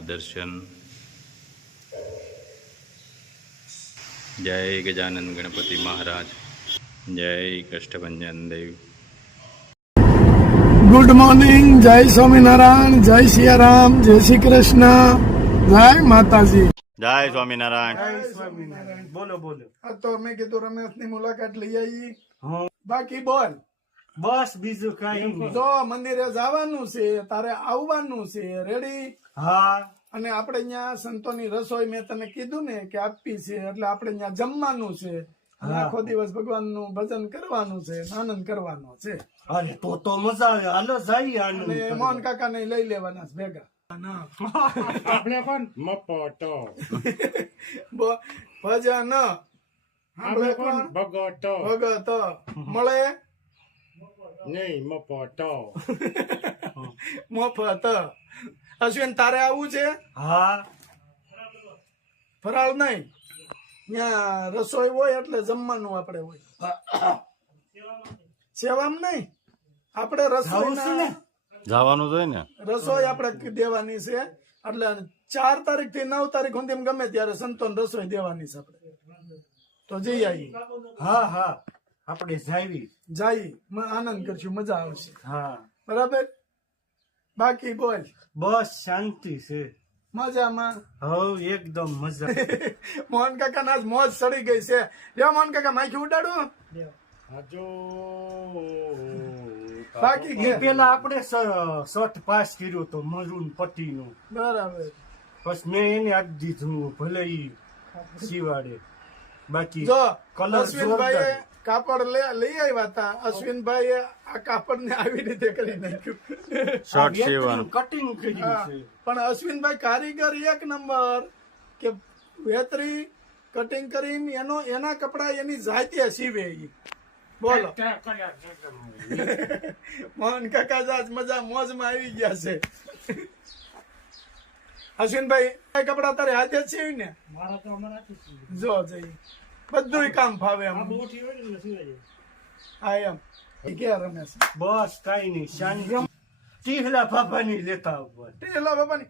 મહાદેવના દર્શન. જય ગજાનંદ ગણપતિ મહારાજ. જય કષ્ટભંજન દેવ. Good morning. જય સ્વામિનારાયણ. જય સિયારામ. જય શ્રી કૃષ્ણ. જય માતાજી. જય સ્વામિનારાયણ. જય સ્વામિનારાયણ. બોલો બોલો. તો મેં કીધું રમેશની મુલાકાત લઈ આવી. બાકી બોલ. બસ બીજું કઈ જો મંદિરે જવાનું છે, તારે આવવાનું છે. રેડી? હા. અને આપણે અહીંયા સંતોની રસોઈ મેં તને કીધું ને કે આપી છે, એટલે આપણે અહીંયા જમવાનું છે. આખો દિવસ ભગવાનનું ભજન કરવાનું છે, આનંદ કરવાનો છે. અરે તો મજા આવે. હાલો જઈએ. અને મોહન કાકા ને લઈ લેવાના છે ભેગા. આપણે પણ મપટો ભજન આપણે પણ ભગતો ભગત મળે નહીં મપટો મફત. અશ્વિન તારે આવવું છે? હા. ફરાળ નહીં, ત્યાં રસોઈ હોય એટલે જમવાનું આપણે હોય. સેવામ નહીં, આપણે રસોઈ જવાનું જોઈએ ને. રસોઈ આપણે દેવાની છે. એટલે 4 તારીખ થી 9 તારીખ સુધી ગમે ત્યારે સંતોન રસોઈ દેવાની છે આપણે. તો જઈ આવીએ. હા હા આપણે જઈ આનંદ કરશું, મજા આવશે. હા બરાબર. બાકી બોલ. બસ શાંતિ છે. મજામાં. હવ એકદમ મજા. મોહન કાકા ના મોજ સડી ગઈ છે. લ્યો મોહન કાકા માખી ઉડાડું. બાકી કે પેલા આપણે શર્ટ પાસ કર્યો તો મરૂન પટ્ટી નું. બરાબર. પછી મેં એને આપી દીધું, ભલે ઈ સીવાડે. બાકી જો કલર અશ્વિનભાઈ કાપડ લઈ આવ્યા હતા. અશ્વિનભાઈ આ કાપડ ને આવી રીતે કરી નાખ્યું. શર્ટ સીવવાનું. કટિંગ કર્યું છે. પણ અશ્વિનભાઈ કારીગર 1 નંબર કે વેતરી કટિંગ કરીને એના કપડા એની જાતે સીવે. બોલો. મોહન કાકા જાત મજા મોજમાં આવી ગયા છે. અશ્વિનભાઈ કપડા તારે હાથે જ સીવી ને? જો જઈ બધું કામ ફાવે એમ. હા એમ કે રમેશ. બસ કઈ નહીં શાંતિ. ટીહલા બાપાની લેતા ઉપર ટીહલા બાપાની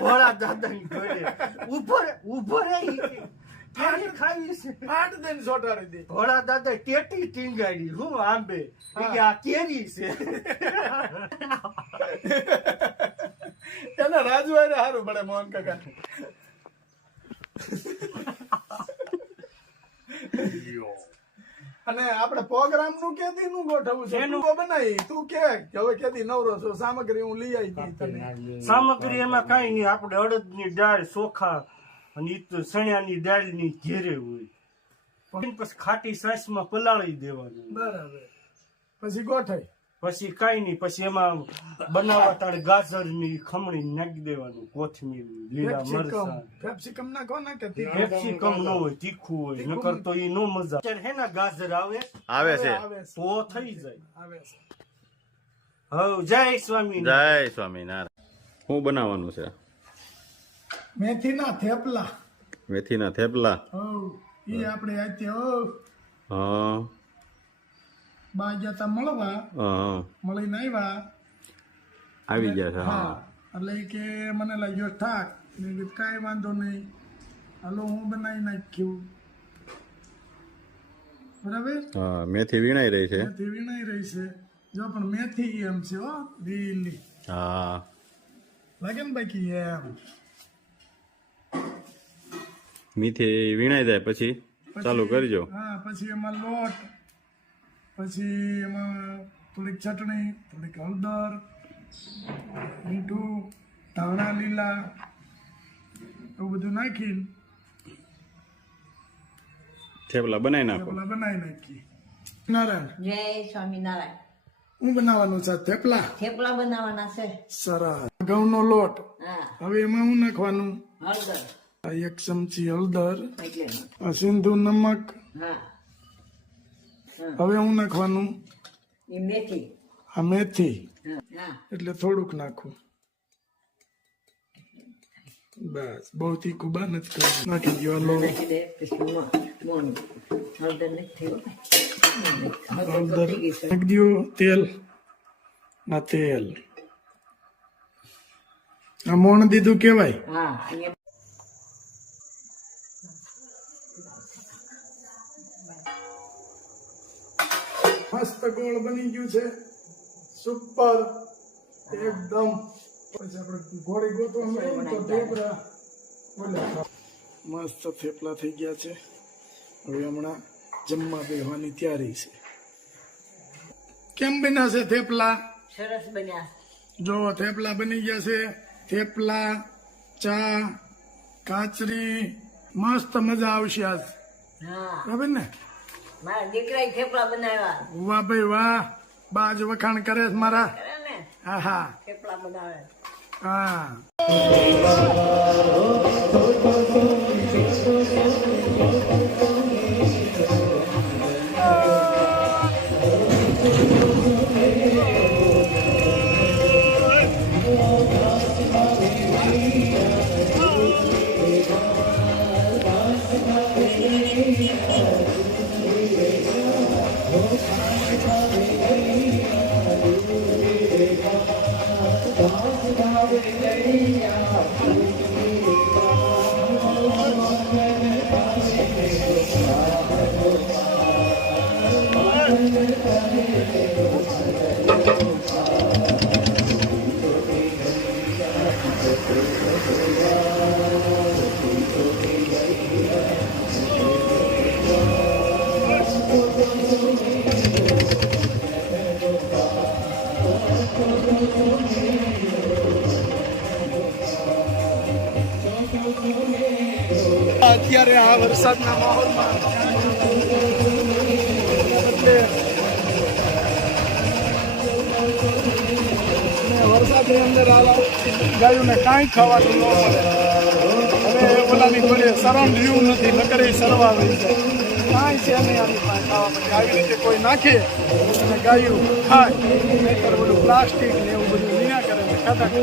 ભોળા દાદાની ઘરે ઉભો રહી ખાવી છે. 8 દિન સોટાડી દે. ભોળા દાદા ટેટી ટીંગાડી. હું આંબે આ કેરી છે. એને રાજવારે સારું પડે મોહન કાકા. અને આપણે પ્રોગ્રામ નું કેદી નું ગોઠવવું છે? એનું બનાવી તું કે હવે કેદી નવરો છો? સામગ્રી હું લઈ આવી હતી તને. સામગ્રી એમાં કઈ નહીં. આપણે અડદની દાળ, ચોખા અને ચણ્યાની દાળ ની ઘેરે હોય. પછી ખાટી છાશ માં પલાળી દેવાનું. બરાબર. પછી ગોઠાઈ. પછી કઈ નહીં. પછી એમાં બનાવવા તારે ગાજર ની ખમણી નાખી દેવાનું, કોથમીર, લીલા મરચાં. કેપ્સિકમ નાખો ને કે કેપ્સિકમ ન હોય, તીખું હોય, નકર તો ઈ નો મજા. હે ને ગાજર આવે છે. તો થઈ જાય. આવે છે. હવ જય સ્વામી. જય સ્વામિનારાયણ. શું બનાવવાનું છે? મેથીના થેપલા. મેથીના થેપલા. ઈ આપણે આતે હા બા જતા મળવા. મળીને આવ્યા. આવી ગયા છે. હા એટલે કે મને લાગ્યો થાક. મેં કીધું કાંઈ વાંધો નહીં, હાલો હું બનાવી નાખ્યું. બરાબર. હા મેથી વીણાઈ રહી છે. મેથી વીણાઈ રહી છે. જો પણ મેથી એમ છે હો લીલી. હા લાગે ને બાકી એમ. મેથી વીણાઈ જાય પછી ચાલુ કરજો. હા પછી એમાં લોટ, પછી એમાં થોડીક ચટણી, થોડીક હળદર, મીઠું, ધાણા લીલા એવું બધું નાખીને થેપલા બનાવી નાખો. થેપલા બનાવી નાખી. નારાયણ. જય સ્વામિનારાયણ. હું બનાવવાનું છે? થેપલા. થેપલા બનાવવાના છે. સરસ. ઘઉંનો લોટ. હા. હવે એમાં હું નાખવાનું? હળદર. 1 ચમચી હળદર. એટલે સિંધુ નમક. હા. હવે હું નાખવાનું? એ મેથી. આ મેથી. હા. એટલે થોડુંક નાખું. બસ બહુ તીખું બા નથી કરવું. નાખી દો. નાખી દે પછી મોણ હળદર નથી હળદર નાખી દો. તેલ. ના તેલ આ મોણ દીધું કેવાય. હા અહીંયા મસ્ત ગોળ બની ગયું છે, સુપર એકદમ. પછી આપણે ગોળી ગોતવા મળે ને તો થેપલા બોલે. મસ્ત થેપલા થઈ ગયા છે. હવે હમણાં જમવા બેસવાની તૈયારી છે. કેમ બન્યા છે થેપલા? સરસ બન્યા. જો થેપલા બની ગયા છે. થેપલા, ચા, કાચરી, મસ્ત મજા આવશે આજ. હા બરાબર ને? મારા દીકરાએ થેપલા બનાવ્યા. વાહ ભાઈ વાહ, બાજ વખાણ કરે છે મારા. કરે ને હા હા થેપલા બનાવે. હા. અત્યારે આ વરસાદના માહોલમાં વરસાદની અંદર ગાયોને કાંઈ ખાવાનું ન મળે. હવે ઓલાની જોડે સરાઉન્ડ રહ્યું નથી, નકર એ સરવા રહી જાય. કાંઈ છે નહીં આની પાસે ખાવા માટે. આવી રીતે કોઈ નાખે અને ગાયું ખાય, નહીતર બધું પ્લાસ્ટિક ને એવું બધું વિના કરે ને ખાતા કરે.